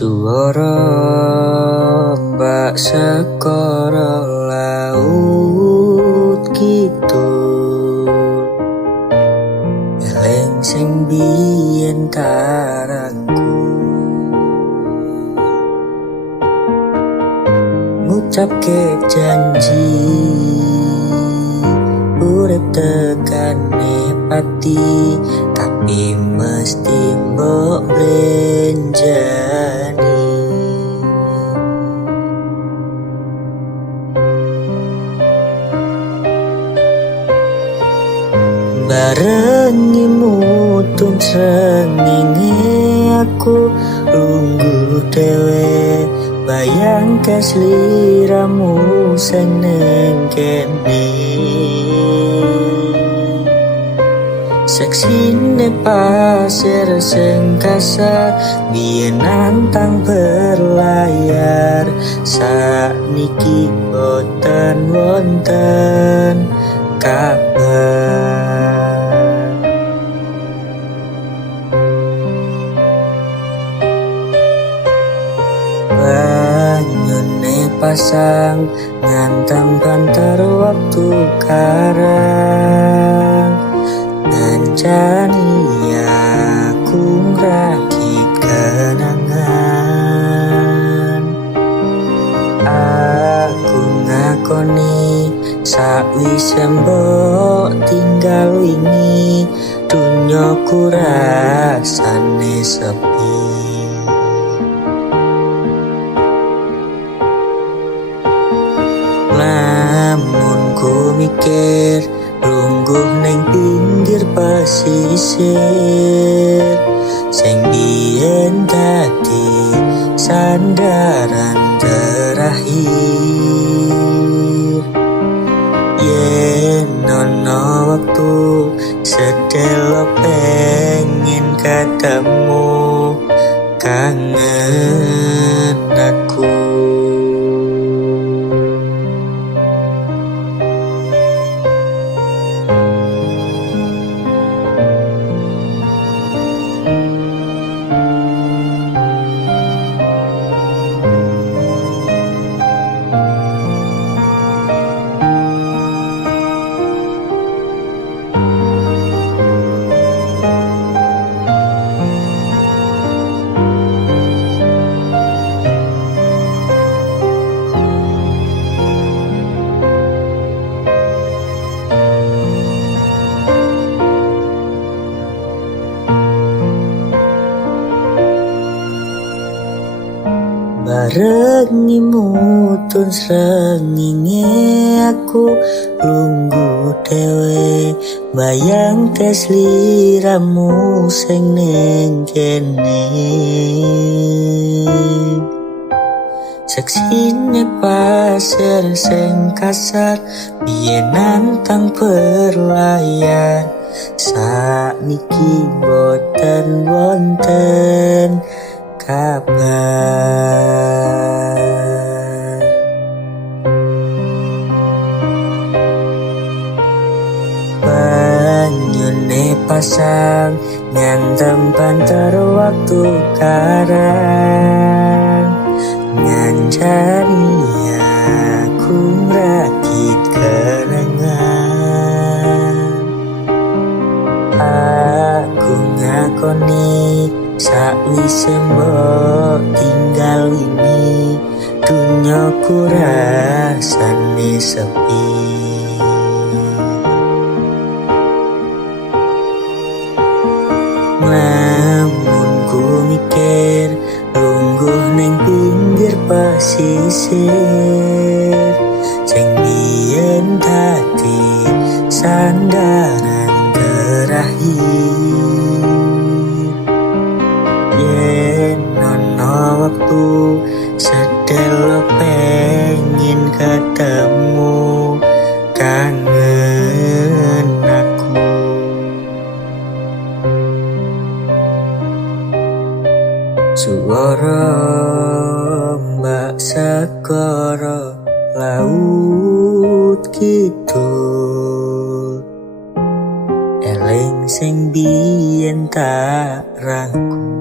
Suara mbak sekara laut kidul, eleng sing biyen tarangku, ngucapke janji urip tekane pati, tapi mesti mbok blenjani. Barengi mutun srengenge aku lungguh dhewe, bayang kesliramu sing ning kene. Seksine pasir sing kasar, biyen nantang berlayar, sakniki boten wonten kabar. Banyune pasang ngantang banter waktu karang, ngancani aku ngrakit kenangan. Aku ngakoni sakwise mbok tinggal wingi, dunyaku rasane sepi. Lamun ku mikir lungguh ning pinggir pesisir, sing biyen dadi sandaran terakhir. Yen ono waktu sedelok pengen ketemu, kangen aku. Barengi mutun srengenge aku lungguh dhewe, bayang kesliramu sing ning kene. Seksine pasir sing kasar, biyen nantang berlayar, sakniki boten wonten kabar. Banyune pasang ngantem banter waktu karang, ngancani aku ngrakit kenangan. Aku ngakoni sakwise mbok tinggal wingi, dunyaku rasane sepi. Lamun ku mikir lungguh ning pinggir pesisir, sing biyen dadi sandaran terakhir. Yen ono waktu sedelok pengen ketemu, kangen aku. Suara mbak sekara laut kidul, eleng sing biyen tak rangku.